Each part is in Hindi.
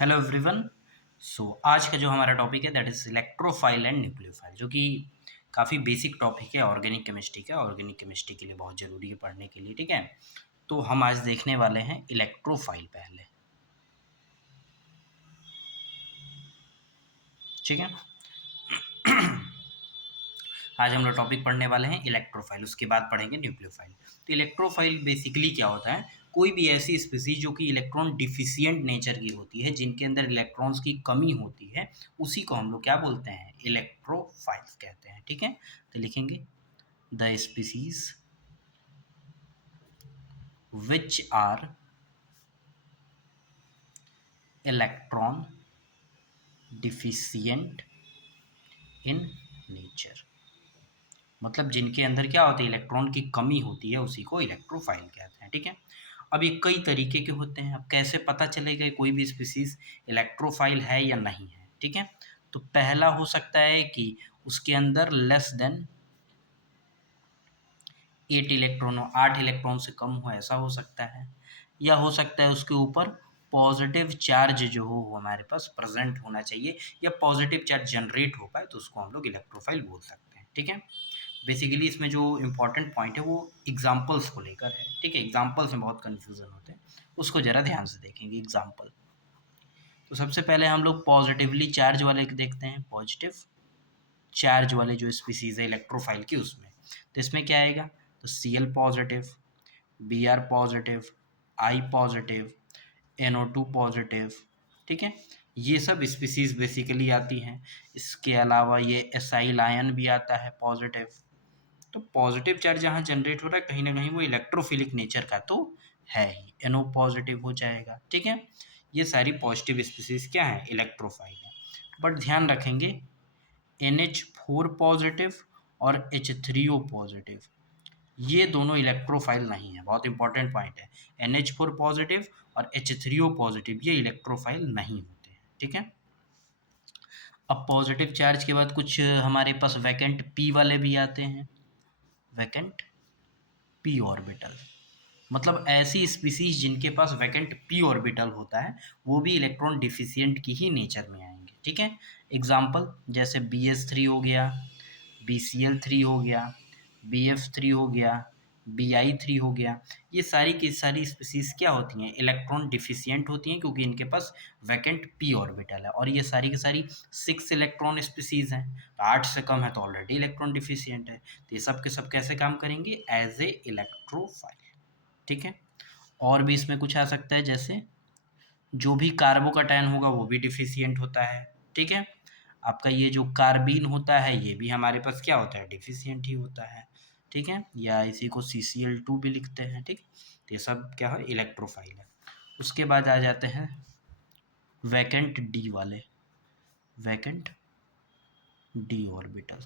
Hello everyone. आज का जो हमारा टॉपिक है that is electrophile and nucleophile, जो कि काफ़ी बेसिक टॉपिक है ऑर्गेनिक केमिस्ट्री का। ऑर्गेनिक केमिस्ट्री के लिए बहुत ज़रूरी है पढ़ने के लिए, ठीक है। तो हम आज देखने वाले हैं इलेक्ट्रोफाइल पहले, ठीक है। आज हम लोग टॉपिक पढ़ने वाले हैं इलेक्ट्रोफाइल, उसके बाद पढ़ेंगे न्यूक्लियोफाइल। तो इलेक्ट्रोफाइल बेसिकली क्या होता है? कोई भी ऐसी स्पीसीज जो कि इलेक्ट्रॉन डिफिशियंट नेचर की होती है, जिनके अंदर इलेक्ट्रॉन्स की कमी होती है, उसी को हम लोग क्या बोलते हैं? इलेक्ट्रोफाइल कहते हैं, ठीक है। तो लिखेंगे the species which are electron deficient in nature, मतलब जिनके अंदर क्या होती है? इलेक्ट्रॉन की कमी होती है, उसी को इलेक्ट्रोफाइल कहते हैं, ठीक है। अब ये कई तरीके के होते हैं। अब कैसे पता चलेगा कोई भी स्पीसीज इलेक्ट्रोफाइल है या नहीं है, ठीक है। तो पहला हो सकता है कि उसके अंदर लेस देन 8 इलेक्ट्रॉन हो, 8 इलेक्ट्रॉन से कम हो, ऐसा हो सकता है। या हो सकता है उसके ऊपर पॉजिटिव चार्ज जो हो वो हमारे पास प्रेजेंट होना चाहिए, या पॉजिटिव चार्ज जनरेट हो पाए, तो उसको हम लोग इलेक्ट्रोफाइल बोल सकते हैं, ठीक है। बेसिकली इसमें जो इम्पोर्टेंट पॉइंट है वो एग्जाम्पल्स को लेकर है, ठीक है। एग्जाम्पल्स में बहुत कन्फ्यूजन होते हैं, उसको ज़रा ध्यान से देखेंगे एग्जाम्पल। तो सबसे पहले हम लोग पॉजिटिवली चार्ज वाले देखते हैं, पॉजिटिव चार्ज वाले जो स्पीसीज है इलेक्ट्रोफाइल की, उसमें तो इसमें क्या आएगा? तो Cl positive, Br positive, I positive, NO2 positive, ठीक है। ये सब स्पीसीज बेसिकली आती हैं। इसके अलावा ये एसाइल आयन भी आता है पॉजिटिव। तो पॉजिटिव चार्ज जहाँ जनरेट हो रहा है, कहीं ना कहीं वो इलेक्ट्रोफिलिक नेचर का तो है ही, NO पॉजिटिव हो जाएगा, ठीक है। ये सारी पॉजिटिव स्पीसीज क्या है? इलेक्ट्रोफाइल है। बट ध्यान रखेंगे NH4 पॉजिटिव और H3O पॉजिटिव, ये दोनों इलेक्ट्रोफाइल नहीं है। बहुत इंपॉर्टेंट पॉइंट है। NH4 पॉजिटिव और H3O पॉजिटिव ये इलेक्ट्रोफाइल नहीं होते हैं, ठीक है। अब पॉजिटिव चार्ज के बाद कुछ हमारे पास वैकेंट P वाले भी आते हैं, वैकेंट P ऑर्बिटल, मतलब ऐसी स्पीसीज जिनके पास वैकेंट P ऑर्बिटल होता है, वो भी इलेक्ट्रॉन डिफिशियंट की ही नेचर में आएंगे, ठीक है। एग्जाम्पल जैसे BS3 हो गया, BCl3 हो गया, BF3 हो गया, BI3 हो गया। ये सारी की सारी स्पीसीज क्या होती हैं? इलेक्ट्रॉन डिफिशियंट होती हैं, क्योंकि इनके पास वैकेंट P ऑर्बिटल है। और ये सारी की सारी 6 इलेक्ट्रॉन स्पीसीज हैं, तो 8 से कम है तो ऑलरेडी इलेक्ट्रॉन डिफिशियंट है। तो ये सब के सब कैसे काम करेंगे? एज ए इलेक्ट्रोफाइल, ठीक है। और भी इसमें कुछ आ सकता है, जैसे जो भी कार्बोकैटायन होगा वो भी डिफिशियंट होता है, ठीक है। आपका ये जो कार्बीन होता है ये भी हमारे पास क्या होता है? डिफिशियंट ही होता है, ठीक है। या इसी को CCl2 भी लिखते हैं, ठीक। तो ये सब क्या है? इलेक्ट्रोफाइल है। उसके बाद आ जाते हैं वैकेंट डी वाले, वैकेंट डी ऑर्बिटल,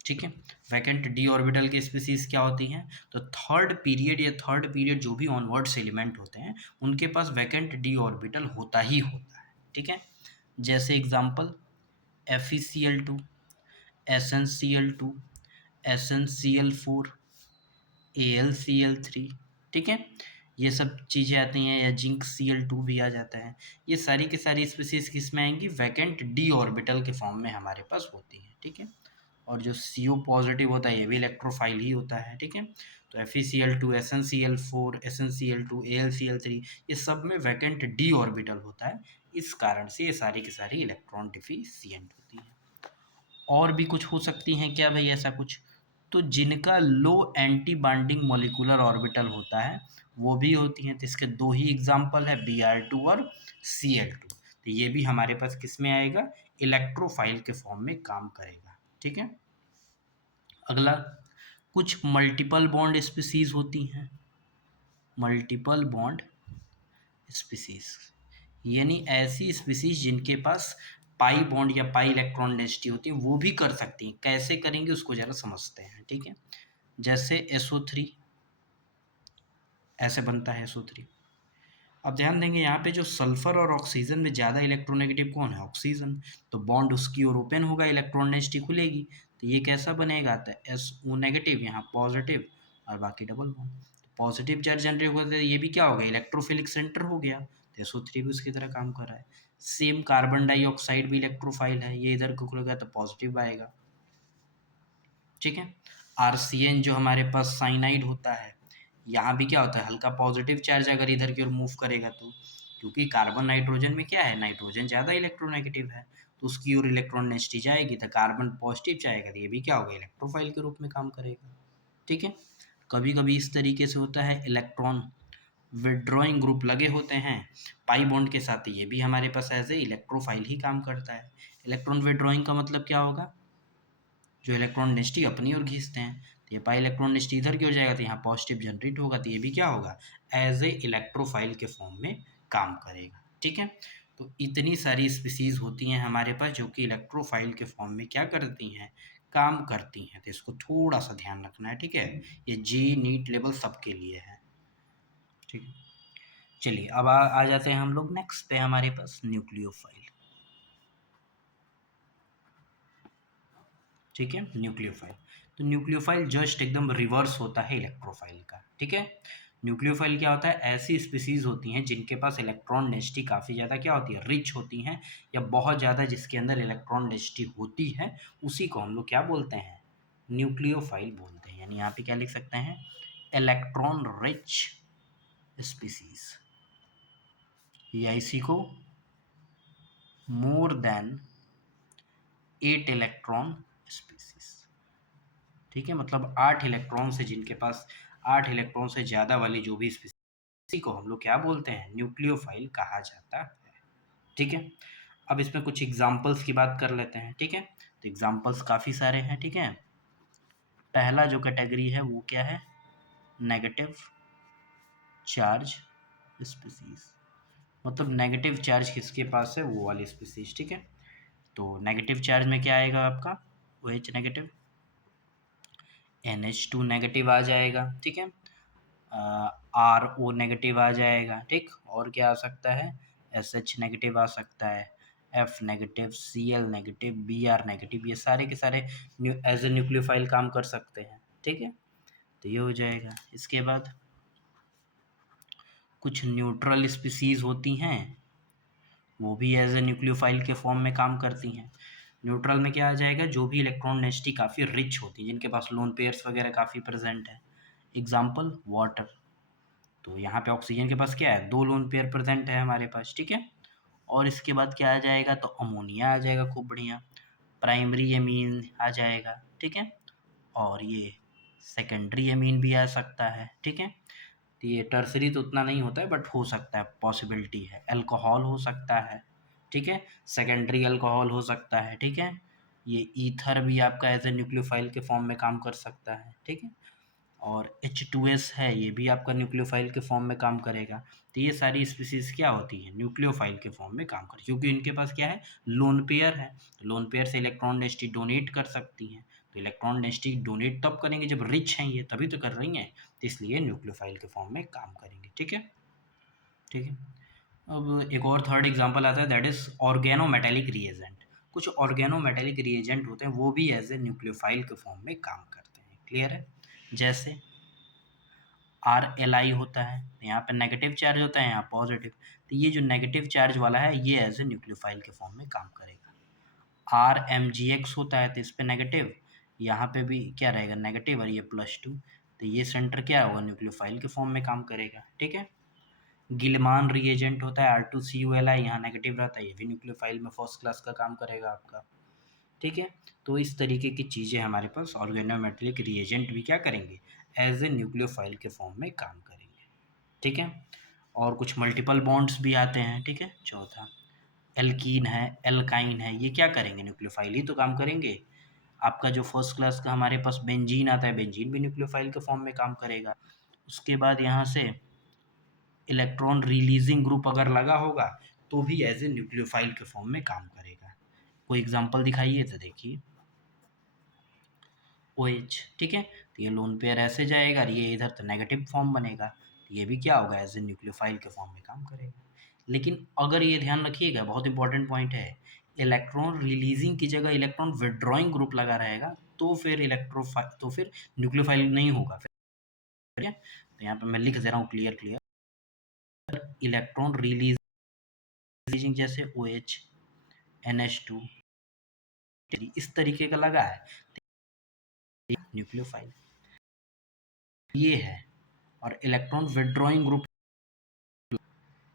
ठीक है। वैकेंट डी ऑर्बिटल की स्पीसीज क्या होती हैं? तो थर्ड पीरियड या थर्ड पीरियड जो भी ऑनवर्ड्स एलिमेंट होते हैं, उनके पास वैकेंट डी ऑर्बिटल होता ही होता है, ठीक है। जैसे example FeCl2, SnCl2, SnCl4, AlCl3, ठीक है। ये सब चीज़ें आती हैं, या जिंक Cl2 भी आ जाता है। ये सारी की सारी स्पीसीज किस में आएंगी? वैकेंट डी ऑर्बिटल के फॉर्म में हमारे पास होती हैं, ठीक है। और जो CO पॉजिटिव होता है ये भी इलेक्ट्रोफाइल ही होता है, ठीक है। तो FeCl2, SnCl4, SnCl2, AlCl3, ये सब में वैकेंट डी ऑर्बिटल होता है। इस कारण से ये सारी की सारी इलेक्ट्रॉन डिफिशियंट होती है। और भी कुछ हो सकती हैं क्या भाई? ऐसा कुछ तो जिनका लो एंटी बॉन्डिंग मॉलिक्यूलर ऑर्बिटल होता है वो भी होती हैं। तो इसके दो ही एग्जांपल है, Br2 और Cl2। तो ये भी हमारे पास किस में आएगा? इलेक्ट्रोफाइल के फॉर्म में काम करेगा, ठीक है। अगला, कुछ मल्टीपल बॉन्ड स्पीसीज होती हैं, मल्टीपल बॉन्ड स्पीसीज, यानी ऐसी स्पीसीज जिनके पास पाई बॉन्ड या पाई इलेक्ट्रॉन डेंसिटी होती है, वो भी कर सकती हैं। कैसे करेंगे उसको जरा समझते हैं, ठीक है। जैसे SO3 ऐसे बनता है, SO3। अब ध्यान देंगे यहाँ पे जो सल्फर और ऑक्सीजन में ज़्यादा इलेक्ट्रोनेगेटिव कौन है? ऑक्सीजन। तो बॉन्ड उसकी ओर ओपन होगा, इलेक्ट्रॉन डेंसिटी खुलेगी। तो ये कैसा बनेगा? तो SO नेगेटिव, यहाँ पॉजिटिव, और बाकी double bond. Positive charge generate होता है, ये भी क्या हो गया? इलेक्ट्रोफिलिक सेंटर हो गया। तो SO3 भी उसकी तरह काम कर रहा है। सेम कार्बन डाइऑक्साइड भी इलेक्ट्रोफाइल है, ये इधर को खुलेगा तो पॉजिटिव आएगा, ठीक है। RCN जो हमारे पास साइनाइड होता है, यहाँ भी क्या होता है, हल्का पॉजिटिव चार्ज अगर इधर की ओर मूव करेगा तो, क्योंकि कार्बन नाइट्रोजन में क्या है, नाइट्रोजन ज़्यादा इलेक्ट्रोनेगेटिव है, तो उसकी ओर इलेक्ट्रॉन डेंसिटी जाएगी, तो कार्बन पॉजिटिव जाएगा, तो ये भी क्या होगा, इलेक्ट्रोफाइल के रूप में काम करेगा, ठीक है। कभी कभी इस तरीके से होता है, इलेक्ट्रॉन विड्रॉइंग ग्रुप लगे होते हैं पाई बॉन्ड के साथ, ये भी हमारे पास एज ए इलेक्ट्रोफाइल ही काम करता है। इलेक्ट्रॉन विड्रॉइंग का मतलब क्या होगा, जो इलेक्ट्रॉन डेंसिटी अपनी ओर खींचते हैं, तो ये पाई इलेक्ट्रॉन डेंसिटी इधर की ओर जाएगा, तो यहाँ पॉजिटिव जनरेट होगा, तो ये भी क्या होगा, एज ए इलेक्ट्रोफाइल के फॉर्म में काम करेगा, ठीक है। तो इतनी सारी स्पीसीज होती हैं हमारे पास जो कि इलेक्ट्रोफाइल के फॉर्म में क्या करती हैं, काम करती हैं, तो इसको थोड़ा सा ध्यान रखना है, ठीक है। ये जी नीट लेवल सबके लिए है, ठीक है। चलिए अब आ जाते हैं हम लोग नेक्स्ट पे, हमारे पास न्यूक्लियोफाइल, ठीक है। न्यूक्लियोफाइल, तो न्यूक्लियोफाइल जस्ट एकदम रिवर्स होता है इलेक्ट्रोफाइल का, ठीक है। न्यूक्लियोफाइल क्या होता है, ऐसी स्पीसीज होती हैं जिनके पास इलेक्ट्रॉन डेंसिटी काफ़ी ज़्यादा क्या होती है, रिच होती हैं, या बहुत ज़्यादा जिसके अंदर इलेक्ट्रॉन डेंसिटी होती है, उसी को हम लोग क्या बोलते हैं, न्यूक्लियोफाइल बोलते हैं। यानी यहाँ पे क्या लिख सकते हैं, इलेक्ट्रॉन रिच स्पीसीज, या इसी को मोर देन 8 इलेक्ट्रॉन स्पीसीज, ठीक है। मतलब 8 इलेक्ट्रॉन से, जिनके पास 8 इलेक्ट्रॉन से ज़्यादा वाली जो भी स्पीसीज को हम लोग क्या बोलते हैं, न्यूक्लियोफाइल कहा जाता है, ठीक है। अब इसमें कुछ एग्जांपल्स की बात कर लेते हैं, ठीक है। तो एग्जांपल्स काफ़ी सारे हैं, ठीक है। पहला जो कैटेगरी है वो क्या है, नेगेटिव चार्ज स्पीसीज, मतलब नेगेटिव चार्ज किसके पास है, वो वाली स्पीसीज, ठीक है। तो नेगेटिव चार्ज में क्या आएगा आपका, OH नेगेटिव, NH2 नेगेटिव आ जाएगा, ठीक है। RO नेगेटिव आ जाएगा, ठीक। और क्या आ सकता है, SH नेगेटिव आ सकता है, F negative, Cl negative, Br negative, ये सारे के सारे एज ए न्यूक्लियोफाइल काम कर सकते हैं, ठीक है। तो ये हो जाएगा। इसके बाद कुछ न्यूट्रल स्पीसीज होती हैं, वो भी एज ए न्यूक्लियोफाइल के फॉर्म में काम करती हैं। न्यूट्रल में क्या आ जाएगा, जो भी इलेक्ट्रॉन डेंसिटी काफ़ी रिच होती है, जिनके पास लोन पेयर्स वगैरह काफ़ी प्रेजेंट है। एग्जाम्पल वाटर, तो यहाँ पे ऑक्सीजन के पास क्या है, 2 लोन पेयर प्रेजेंट है हमारे पास, ठीक है। और इसके बाद क्या आ जाएगा, तो अमोनिया आ जाएगा, खूब बढ़िया, प्राइमरी एमीन आ जाएगा, ठीक है। और ये सेकेंडरी एमीन भी आ सकता है, ठीक है। तो ये टर्सरी तो उतना नहीं होता है, बट हो सकता है, पॉसिबिलिटी है। अल्कोहल हो सकता है, ठीक है, सेकेंडरी अल्कोहल हो सकता है, ठीक है। ये ईथर भी आपका एज ए न्यूक्लियोफाइल के फॉर्म में काम कर सकता है, ठीक है। और H2S है, ये भी आपका न्यूक्लियोफाइल के फॉर्म में काम करेगा। तो ये सारी स्पीसीज क्या होती है, न्यूक्लियोफाइल के फॉर्म में काम कर, क्योंकि इनके पास क्या है, लोन पेयर है, लोन पेयर से इलेक्ट्रॉन डेंसिटी डोनेट कर सकती हैं। तो इलेक्ट्रॉन डेंसिटी डोनेट तब करेंगे जब रिच हैं ये, तभी तो कर रही हैं, तो इसलिए न्यूक्लियोफाइल के फॉर्म में काम करेंगे, ठीक है, ठीक है। अब एक और थर्ड एग्जांपल आता है, दैट इज ऑर्गेनोमेटेलिक रिएजेंट। कुछ ऑर्गेनोमेटेलिक रिएजेंट होते हैं, वो भी एज ए न्यूक्लियोफाइल के फॉर्म में काम करते हैं, क्लियर है। जैसे RLI होता है, यहाँ पे नेगेटिव चार्ज होता है, यहाँ पॉजिटिव, तो ये जो नेगेटिव चार्ज वाला है ये एज ए न्यूक्लियोफाइल के फॉर्म में काम करेगा। RMGX होता है, तो इस पे नेगेटिव, यहाँ पे भी क्या रहेगा, नेगेटिव, और ये +2, तो ये सेंटर क्या होगा, न्यूक्लियोफाइल के फॉर्म में काम करेगा, ठीक है। गिलमान रिएजेंट होता है, R2CuLi, यहाँ नेगेटिव रहता है, ये भी न्यूक्लियोफाइल में फर्स्ट क्लास का काम करेगा आपका, ठीक है। तो इस तरीके की चीज़ें हमारे पास ऑर्गेनोमेटेलिक रिएजेंट भी क्या करेंगे, एज ए न्यूक्लियोफाइल के फॉर्म में काम करेंगे, ठीक है। और कुछ मल्टीपल बॉन्ड्स भी आते हैं, ठीक है। चौथा एल्कीन है, एल्काइन है, ये क्या करेंगे, न्यूक्लियोफाइल ही तो काम करेंगे। आपका जो फर्स्ट क्लास का हमारे पास बेंजीन आता है, बेंजीन भी न्यूक्लियोफाइल के फॉर्म में काम करेगा। उसके बाद यहाँ से इलेक्ट्रॉन रिलीजिंग ग्रुप अगर लगा होगा तो भी एज ए न्यूक्लियोफाइल के फॉर्म में काम करेगा। कोई एग्जांपल दिखाइए तो देखिए, OH, ठीक है। तो ये लोन पेयर ऐसे जाएगा, और ये इधर तो नेगेटिव फॉर्म बनेगा, तो ये भी क्या होगा, एज ए न्यूक्लियोफाइल के फॉर्म में काम करेगा। लेकिन अगर ये ध्यान रखिएगा, बहुत इंपॉर्टेंट पॉइंट है, इलेक्ट्रॉन रिलीजिंग की जगह इलेक्ट्रॉन विड्रॉइंग ग्रुप लगा रहेगा, तो फिर तो फिर न्यूक्लियोफाइल नहीं होगा फिर, ठीक है। तो यहाँ पे मैं लिख दे रहा हूँ क्लियर क्लियर, इलेक्ट्रॉन रिलीज लीजिंग जैसे OH, NH2 इस तरीके का लगा है, न्यूक्लियोफाइल ये है। और electron withdrawing group,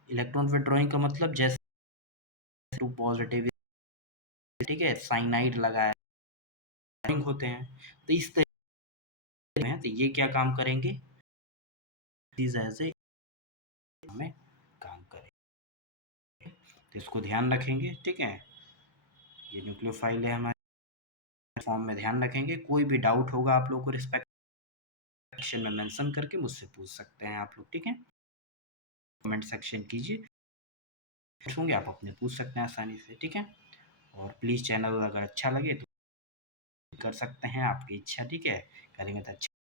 electron withdrawing का मतलब जैसे टू पॉजिटिव, ठीक है, साइनाइड लगा है, होते हैं, तो इस तरीके में, तो ये क्या काम करेंगे, ऐसे हमें काम करेंगे, तो इसको ध्यान रखेंगे, ठीक है। ये न्यूक्लियोफाइल है हमारे फॉर्म में, ध्यान रखेंगे। कोई भी डाउट होगा आप लोग को रिस्पेक्ट सेक्शन में मेंशन करके मुझसे पूछ सकते हैं आप लोग, ठीक है। कमेंट सेक्शन कीजिए, पूछूंगे आप अपने पूछ सकते हैं आसानी से, ठीक है। और प्लीज़ चैनल अगर अच्छा लगे तो कर सकते हैं, आपकी इच्छा, ठीक है, करेंगे तो अच्छा।